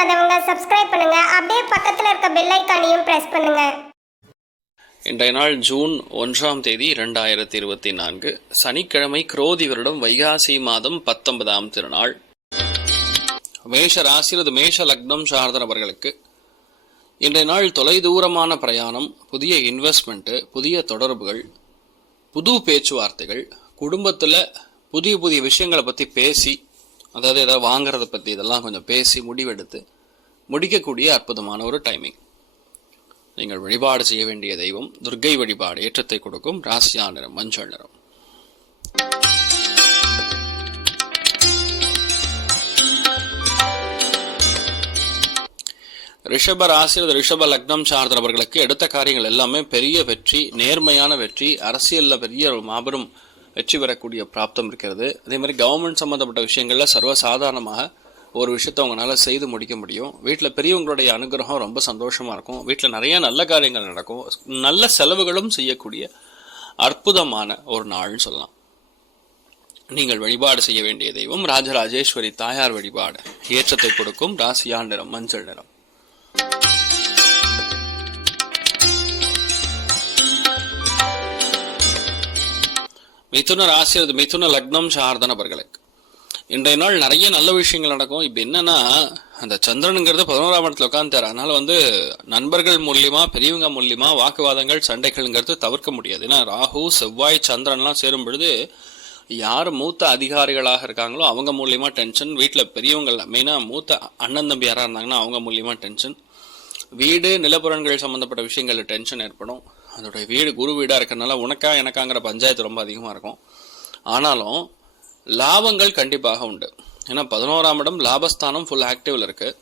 பண்ணாதவங்க சப்ஸ்கிரைப் பண்ணுங்க. அப்படியே பக்கத்துல இருக்க பெல் ஐக்கானையும் பிரஸ் பண்ணுங்க. இன்றைய நாள் ஜூன் ஒன்றாம் தேதி இரண்டாயிரத்தி இருபத்தி நான்கு சனிக்கிழமை குரோதி வருடம் வைகாசி மாதம் பத்தொன்பதாம் திருநாள். மேஷ ராசிரது மேஷ லக்னம் சார்ந்தவர்களுக்கு இன்றைய நாள் தொலைதூரமான பிரயாணம் புதிய இன்வெஸ்ட்மெண்ட்டு புதிய தொடர்புகள் புது பேச்சுவார்த்தைகள் குடும்பத்தில் புதிய புதிய விஷயங்களை பற்றி பேசி அதாவது ஏதாவது வாங்குறத பற்றி இதெல்லாம் கொஞ்சம் பேசி முடிவெடுத்து முடிக்கக்கூடிய அற்புதமான ஒரு டைமிங் நீங்கள் வழிபாடு செய்ய வேண்டிய தெய்வம் துர்க்கை வழிபாடு ஏற்றத்தை கொடுக்கும் ராசியா நிறம் மஞ்சள் நிறம். ரிஷப ராசி அல்லது ரிஷப லக்னம் சார்ந்தவர்களுக்கு எடுத்த காரியங்கள் எல்லாமே பெரிய வெற்றி நேர்மையான வெற்றி அரசியலில் பெரிய ஒரு மாபெரும் வெற்றி பெறக்கூடிய பிராப்தம் இருக்கிறது. அதே மாதிரி கவர்மெண்ட் சம்மந்தப்பட்ட விஷயங்களில் சர்வசாதாரணமாக ஒரு விஷயத்தை உங்களால் செய்து முடிக்க முடியும். வீட்டில் பெரியவங்களுடைய அனுகிரகம் ரொம்ப சந்தோஷமாக இருக்கும். வீட்டில் நிறைய நல்ல காரியங்கள் நடக்கும். நல்ல செலவுகளும் செய்யக்கூடிய அற்புதமான ஒரு நாள்னு சொல்லலாம். நீங்கள் வழிபாடு செய்ய வேண்டிய தெய்வம் ராஜராஜேஸ்வரி தாயார் வழிபாடு. ஏற்றத்தை கொடுக்கும் ராசியா நிறம் மஞ்சள் நிறம். மிதுன ராசி அல்லது மிதுன லக்னம் சார்ந்த நபர்களுக்கு இன்றைய நாள் நிறைய நல்ல விஷயங்கள் நடக்கும். இப்போ என்னன்னா அந்த சந்திரனுங்கிறது பதினோராம் இடத்துல உட்காந்துட்டார் அதனால வந்து நண்பர்கள் மூலியமா பெரியவங்க மூலியமா வாக்குவாதங்கள் சண்டைகள்ங்கிறது தவிர்க்க முடியாது. ஏன்னா ராகு செவ்வாய் சந்திரன்லாம் சேரும் பொழுது யார் மூத்த அதிகாரிகளாக இருக்காங்களோ அவங்க மூலியமா டென்ஷன் வீட்டில் பெரியவங்க மெயினாக மூத்த அண்ணன் தம்பி யாராக இருந்தாங்கன்னா அவங்க மூலியமா டென்ஷன் வீடு நிலப்புறன்கள் சம்மந்தப்பட்ட விஷயங்களில் டென்ஷன் ஏற்படும். அதோடைய வீடு குரு வீடாக இருக்கிறனால உனக்கா எனக்காங்கிற பஞ்சாயத்து ரொம்ப அதிகமாக இருக்கும். ஆனாலும் லாபங்கள் கண்டிப்பாக உண்டு. ஏன்னா பதினோராம் இடம் லாபஸ்தானம் ஃபுல் ஆக்டிவில் இருக்குது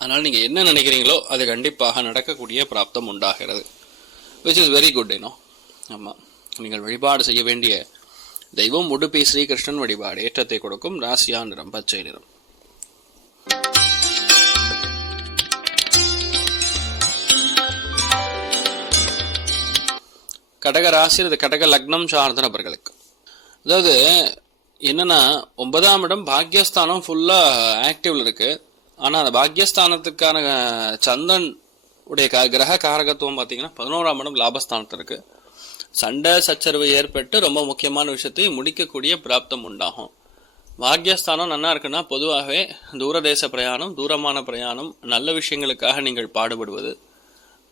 அதனால் நீங்கள் என்ன நினைக்கிறீங்களோ அது கண்டிப்பாக நடக்கக்கூடிய பிராப்தம் உண்டாகிறது. Which is very good you know ஆமாம் நீங்கள் வழிபாடு செய்ய வேண்டிய தெய்வம் உடுப்பி ஸ்ரீகிருஷ்ணன் வழிபாடு ஏற்றத்தை கொடுக்கும். ராசியா நிறம் பச்சை நிறம். கடக ராசி அல்லது கடக லக்னம் சார்ந்த நபர்களுக்கு. அதாவது என்னென்னா ஒன்பதாம் இடம் பாக்யஸ்தானம் ஃபுல்லாக ஆக்டிவில் இருக்குது ஆனால் அந்த பாக்யஸ்தானத்துக்கான சந்தன் உடைய க- கிரக காரகத்துவம் பார்த்தீங்கன்னா பதினோராம் இடம் லாபஸ்தானத்தில் இருக்குது சண்டை சச்சரவு ஏற்பட்டு ரொம்ப முக்கியமான விஷயத்தை முடிக்கக்கூடிய பிராப்தம் உண்டாகும். பாக்யஸ்தானம் நல்லா இருக்குன்னா பொதுவாகவே தூரதேச பிரயாணம் தூரமான பிரயாணம் நல்ல விஷயங்களுக்காக நீங்கள் பாடுபடுவது.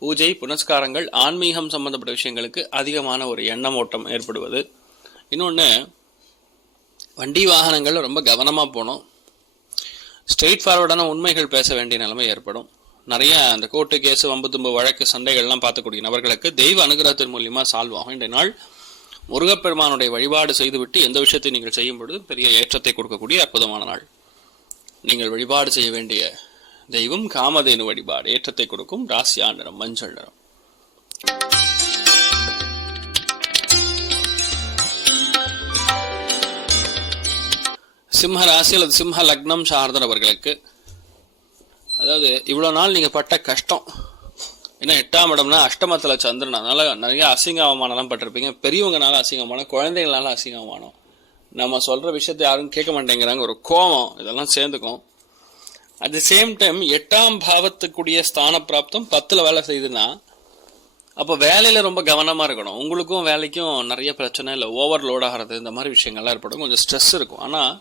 பூஜை புனஸ்காரங்கள் ஆன்மீகம் சம்பந்தப்பட்ட விஷயங்களுக்கு அதிகமான ஒரு எண்ணம் ஓட்டம் ஏற்படுவது. இன்னொன்று வண்டி வாகனங்கள் ரொம்ப கவனமாக போகணும் ஸ்ட்ரெயிட் ஃபார்வர்டான உண்மைகள் பேச வேண்டிய நிலைமை ஏற்படும். நிறைய அந்த கோர்ட்டு கேஸ் வம்பு தும்பு வழக்கு சண்டைகள்லாம் பார்த்துக்கூடிய நபர்களுக்கு தெய்வ அனுகிரகத்தின் மூலியமாக சால்வ் ஆகும் இந்த நாள் முருகப்பெருமானுடைய வழிபாடு செய்துவிட்டு எந்த விஷயத்தை நீங்கள் செய்யும் பொழுது பெரிய ஏற்றத்தை கொடுக்கக்கூடிய அற்புதமான நாள். நீங்கள் வழிபாடு செய்ய வேண்டிய தெய்வம் காமதேனு வழிபாடு ஏற்றத்தை கொடுக்கும் ராசியா நிறம் மஞ்சள் நிறம். சிம்ம ராசி அல்லது சிம்ம லக்னம் சார்ந்தவர்களுக்கு அதாவது இவ்வளோ நாள் நீங்கள் பட்ட கஷ்டம். ஏன்னா எட்டாம் இடம்னா அஷ்டமத்தில் சந்திரன். அதனால் நிறைய அசிங்க அவமானம்லாம் பட்டிருப்பீங்க. பெரியவங்கனால அசிங்க அவமானம் குழந்தைங்களால அசிங்க அவமானம் நம்ம சொல்கிற விஷயத்தை யாரும் கேட்க மாட்டேங்கிறாங்க. ஒரு கோபம் இதெல்லாம் சேர்ந்துக்கும். அட் தி சேம் டைம் எட்டாம் பாவத்துக்குரிய ஸ்தான பிராப்தம் பத்தில் வேலை செய்யுதுன்னா அப்போ வேலையில் ரொம்ப கவனமாக இருக்கணும். உங்களுக்கும் வேலைக்கும் நிறைய பிரச்சனை இல்லை. ஓவர்லோட் ஆகிறது இந்த மாதிரி விஷயங்கள்லாம் ஏற்படும். கொஞ்சம் ஸ்ட்ரெஸ் இருக்கும். ஆனால்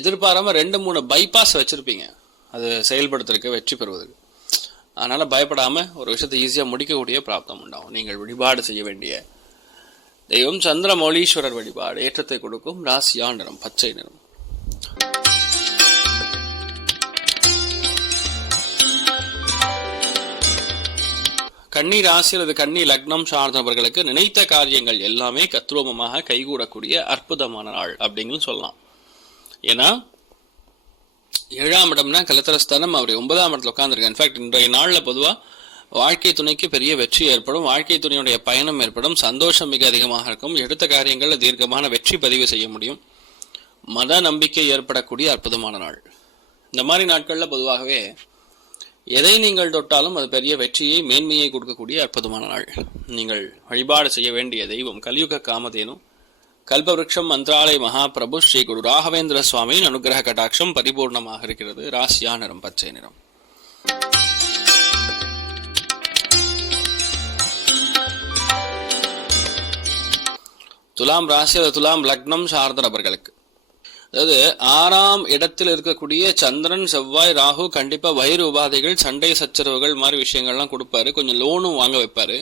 எதிர்பாராமல் ரெண்டு மூணு பைபாஸ் வச்சுருப்பீங்க. அது செயல்படுத்துறதுக்கு வெற்றி பெறுவதற்கு. அதனால் பயப்படாமல் ஒரு விஷயத்தை ஈஸியாக முடிக்கக்கூடிய பிராப்தம் உண்டாகும். நீங்கள் வழிபாடு செய்ய வேண்டிய தெய்வம் சந்திரமௌலீஸ்வரர் வழிபாடு ஏற்றத்தை கொடுக்கும். ராசியா நிறம் பச்சை நிறம். கன்னி ராசி அல்லது கன்னி லக்னம் சார்ந்தவர்களுக்கு நினைத்த காரியங்கள் எல்லாமே கத்ரூபமாக கைகூடக்கூடிய அற்புதமான நாள் அப்படிங்கன்னு சொல்லலாம். ஏன்னா ஏழாம் இடம்னா கலத்திரஸ்தானம் அவர் ஒன்பதாம் இடத்துல உட்காந்துருக்கு இன்ஃபேக்ட் இன்றைய நாளில் பொதுவாக வாழ்க்கை துணைக்கு பெரிய வெற்றி ஏற்படும் வாழ்க்கை துணையுடைய பயணம் ஏற்படும் சந்தோஷம் மிக அதிகமாக இருக்கும் எடுத்த காரியங்களில் தீர்க்கமான வெற்றி பதிவு செய்ய முடியும். மத நம்பிக்கை ஏற்படக்கூடிய அற்புதமான நாள். இந்த மாதிரி நாட்களில் பொதுவாகவே எதை நீங்கள் தொட்டாலும் அது பெரிய வெற்றியை மேன்மையை கொடுக்கக்கூடிய அற்புதமான நாள். நீங்கள் வழிபாடு செய்ய வேண்டிய தெய்வம் கலியுக காமதேனும் கல்பவருஷம் மந்திராலய மகாபிரபு ஸ்ரீ குரு ராகவேந்திர சுவாமியின் அனுகிரக கடாட்சம் பரிபூர்ணமாக இருக்கிறது. ராசியா நிறம் பச்சை நிறம். துலாம் ராசி துலாம் லக்னம் சார்ந்த நபர்களுக்கு. அதாவது ஆறாம் இடத்தில் இருக்கக்கூடிய சந்திரன் செவ்வாய் ராகு கண்டிப்பா வயிறு உபாதைகள் சண்டை சச்சரவுகள் மாதிரி விஷயங்கள்லாம் கொடுப்பாரு. கொஞ்சம் லோனும் வாங்க வைப்பாரு.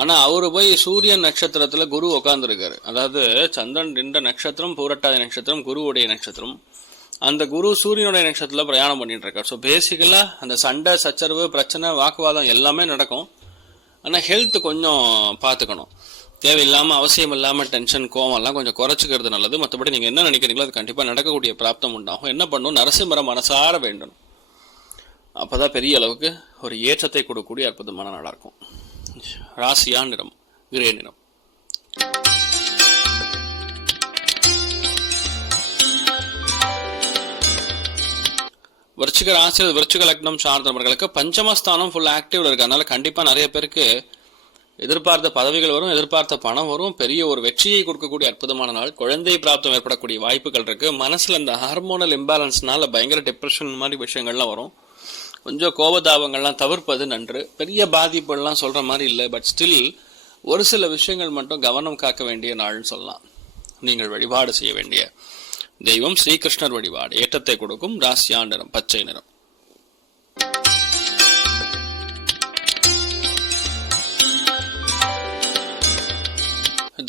ஆனா அவரு போய் சூரியன் நட்சத்திரத்துல குரு உட்கார்ந்துருக்காரு அதாவது சந்திரன் நின்ற நட்சத்திரம் பூரட்டாதி நட்சத்திரம் குருவுடைய நட்சத்திரம். அந்த குரு சூரியனுடைய நட்சத்திரத்துல பிரயாணம் பண்ணிட்டு இருக்காரு ஸோ பேசிக்கலா அந்த சண்டை சச்சரவு பிரச்சனை வாக்குவாதம் எல்லாமே நடக்கும். ஆனா ஹெல்த் கொஞ்சம் பார்த்துக்கணும். தேவையில்லாம அவசியம் இல்லாம டென்ஷன் கோவம்லாம் கொஞ்சம் குறைச்சிக்கிறது நல்லது. மற்றபடி நீங்க என்ன நினைக்கிறீங்களோ அது கண்டிப்பா நடக்கக்கூடிய பிராப்தம் உண்டாகும். என்ன பண்ணணும் நரசிம்மரம் மனசார வேண்டும். அப்பதான் பெரிய அளவுக்கு ஒரு ஏற்றத்தை கொடுக்கக்கூடிய அற்புதமான நாளா இருக்கும். ராசியா நிறம் கிரே நிறம். விருச்சிக ராசி விருச்சிக லக்னம் சார்ந்தவர்களுக்கு பஞ்சமஸ்தானம் ஃபுல் ஆக்டிவ்ல இருக்கு. அதனால கண்டிப்பா நிறைய பேருக்கு எதிர்பார்த்த பதவிகள் வரும் எதிர்பார்த்த பணம் வரும். பெரிய ஒரு வெற்றியை கொடுக்கக்கூடிய அற்புதமான நாள். குழந்தை பிராப்தம் ஏற்படக்கூடிய வாய்ப்புகள் இருக்கு. மனசுல இந்த ஹார்மோனல் இம்பேலன்ஸ்னால பயங்கர டிப்ரெஷன் மாதிரி விஷயங்கள்லாம் வரும். கொஞ்சம் கோபதாபங்கள்லாம் தவிர்ப்பது நன்று. பெரிய பாதிப்புகள்லாம் சொல்ற மாதிரி இல்லை. பட் ஸ்டில் ஒரு சில விஷயங்கள் மட்டும் கவனம் காக்க வேண்டிய நாள்னு சொல்லலாம். நீங்கள் வழிபாடு செய்ய வேண்டிய தெய்வம் ஸ்ரீகிருஷ்ணர் வழிபாடு. ஏற்றத்தை கொடுக்கும். ராசியா நிறம் பச்சை நிறம்.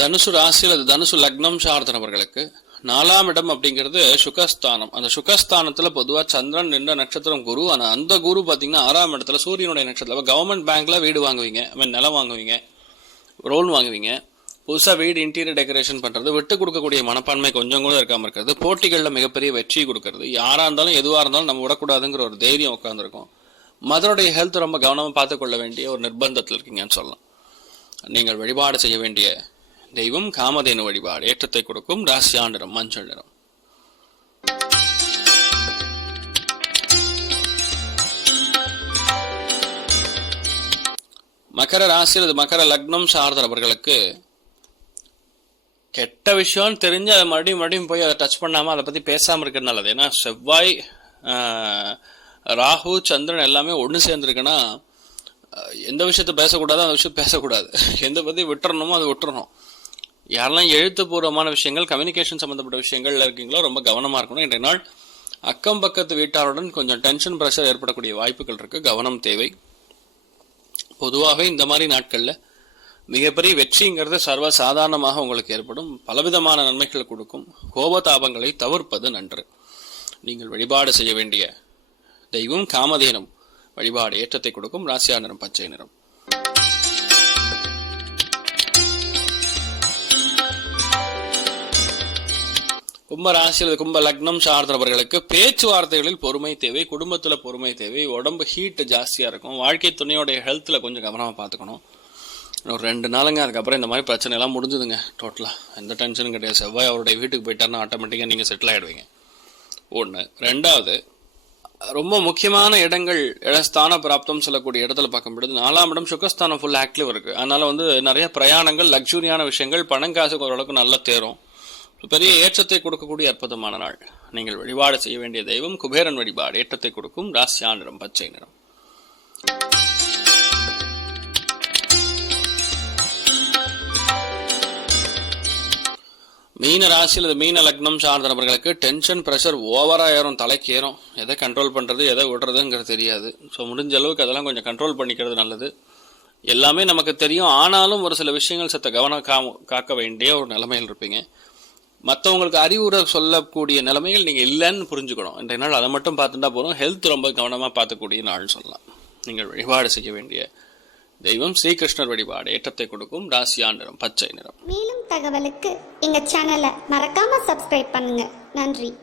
தனுசு ராசியில் அது தனுசு லக்னம் சார்ந்த நபர்களுக்கு நாலாம் இடம் அப்படிங்கிறது சுகஸ்தானம். அந்த சுகஸ்தானத்துல பொதுவா சந்திரன் நின்ற நட்சத்திரம் குரு. ஆனா அந்த குரு பாத்தீங்கன்னா ஆறாம் இடத்துல சூரியனுடைய நட்சத்திரம் கவர்மெண்ட் பேங்க்ல வீடு வாங்குவீங்க. நிலம் வாங்குவீங்க. ரோல் வாங்குவீங்க. புதுசாக வீடு இன்டீரியர் டெக்கரேஷன் பண்ணுறது விட்டு கொடுக்கக்கூடிய மனப்பான்மை கொஞ்சம் கூட இருக்காமல் இருக்கிறது. போட்டிகளில் மிகப்பெரிய வெற்றி கொடுக்கறது. யாராக இருந்தாலும் எதுவாக இருந்தாலும் நம்ம விடக்கூடாதுங்கிற ஒரு தைரியம் உட்காந்துருக்கும் மதருடைய ஹெல்த் ரொம்ப கவனமாக பார்த்துக்கொள்ள வேண்டிய ஒரு நிர்பந்தத்தில் இருக்கீங்கன்னு சொல்லலாம். நீங்கள் வழிபாடு செய்ய வேண்டிய தெய்வம் காமதேனு வழிபாடு ஏற்றத்தை கொடுக்கும் ராசியா நிறம் மஞ்சள் நிறம் மகர ராசி அல்லது மகர லக்னம் சார்ந்த நபர்களுக்கு கெட்ட விஷயம்னு தெரிஞ்சு அதை மறுபடியும் மறுபடியும் போய் அதை டச் பண்ணாமல் அதை பற்றி பேசாமல் இருக்கிறது நல்லது. ஏன்னா செவ்வாய் ராகு சந்திரன் எல்லாமே ஒன்று சேர்ந்துருக்குன்னா எந்த விஷயத்த பேசக்கூடாதோ அந்த விஷயம் பேசக்கூடாது. எந்த பற்றி விட்டுறணுமோ அதை விட்டுறணும். யாரெல்லாம் எழுத்துப்பூர்வமான விஷயங்கள் கம்யூனிகேஷன் சம்மந்தப்பட்ட விஷயங்கள்ல இருக்கீங்களோ ரொம்ப கவனமாக இருக்கணும். இன்றைய நாள் அக்கம் பக்கத்து வீட்டாருடன் கொஞ்சம் டென்ஷன் ப்ரெஷர் ஏற்படக்கூடிய வாய்ப்புகள் இருக்கு. கவனம் தேவை. பொதுவாகவே இந்த மாதிரி நாட்களில் மிகப்பெரிய வெற்றிங்கிறது சர்வ சாதாரணமாக உங்களுக்கு ஏற்படும். பலவிதமான நன்மைகள் கொடுக்கும். கோபதாபங்களை தவிர்ப்பது நன்று. நீங்கள் வழிபாடு செய்ய வேண்டிய தெய்வம் காமதேனம் வழிபாடு ஏற்றத்தை கொடுக்கும். ராசியா நிறம் பச்சை நிறம். கும்ப ராசி அல்லது கும்ப லக்னம் சார்ந்தவர்களுக்கு பேச்சுவார்த்தைகளில் பொறுமை தேவை குடும்பத்தில் பொறுமை தேவை உடம்பு ஹீட் ஜாஸ்தியாக இருக்கும் வாழ்க்கை துணையோடைய ஹெல்த்தில் கொஞ்சம் கவனமாக பார்த்துக்கணும் ஒரு ரெண்டு நாளுங்க அதுக்கப்புறம் இந்த மாதிரி பிரச்சனை எல்லாம் முடிஞ்சுதுங்க டோட்டலாக எந்த டென்ஷனும் கிடையாது. செவ்வாய் அவருடைய வீட்டுக்கு போயிட்டாருன்னா ஆட்டோமேட்டிக்காக நீங்கள் செட்டில் ஆகிடுவீங்க ஒன்று ரெண்டாவது ரொம்ப முக்கியமான இடங்கள் இடஸ்தான பிராப்தம் சொல்லக்கூடிய இடத்துல பார்க்கும் பொழுது நாலாம் இடம் சுகஸ்தானம் ஃபுல் ஆக்டிவ் இருக்குது அதனால் வந்து நிறைய பிரயாணங்கள் லக்ஸுரியான விஷயங்கள் பணம் காசுக்கு ஓரளவுக்கு நல்லா தேரும். பெரிய ஏற்றத்தை கொடுக்கக்கூடிய அற்புதமான நாள். நீங்கள் வழிபாடு செய்ய வேண்டிய தெய்வம் குபேரன் வழிபாடு. ஏற்றத்தை கொடுக்கும் ராசியா நிறம் பச்சை நிறம். மீன ராசியில் மீன லக்னம் சார்ந்த நபர்களுக்கு டென்ஷன் ப்ரெஷர் ஓவராயிரும் ஏறும் தலைக்கு ஏறும். எதை கண்ட்ரோல் பண்ணுறது எதை விடுறதுங்கிறது தெரியாது. ஸோ முடிஞ்ச அளவுக்கு அதெல்லாம் கொஞ்சம் கண்ட்ரோல் பண்ணிக்கிறது நல்லது. எல்லாமே நமக்கு தெரியும். ஆனாலும் ஒரு சில விஷயங்கள் சத்த கவனம் காக்க வேண்டிய ஒரு நிலைமையில் இருப்பீங்க. மற்றவங்களுக்கு அறிவுரை சொல்லக்கூடிய நிலைமைகள் நீங்கள் இல்லைன்னு புரிஞ்சுக்கணும். இன்றைய நாள் அதை மட்டும் பார்த்துட்டா போதும். ஹெல்த் ரொம்ப கவனமாக பார்த்துக்கூடிய நாள்னு சொல்லலாம். நீங்கள் வழிபாடு செய்ய வேண்டிய தெய்வம் ஸ்ரீகிருஷ்ணர் வழிபாடு ஏற்றத்தை கொடுக்கும். ராசியா நிறம் பச்சை நிறம். மேலும் தகவலுக்கு எங்கள் சேனலை மறக்காம சப்ஸ்கிரைப் பண்ணுங்க. நன்றி.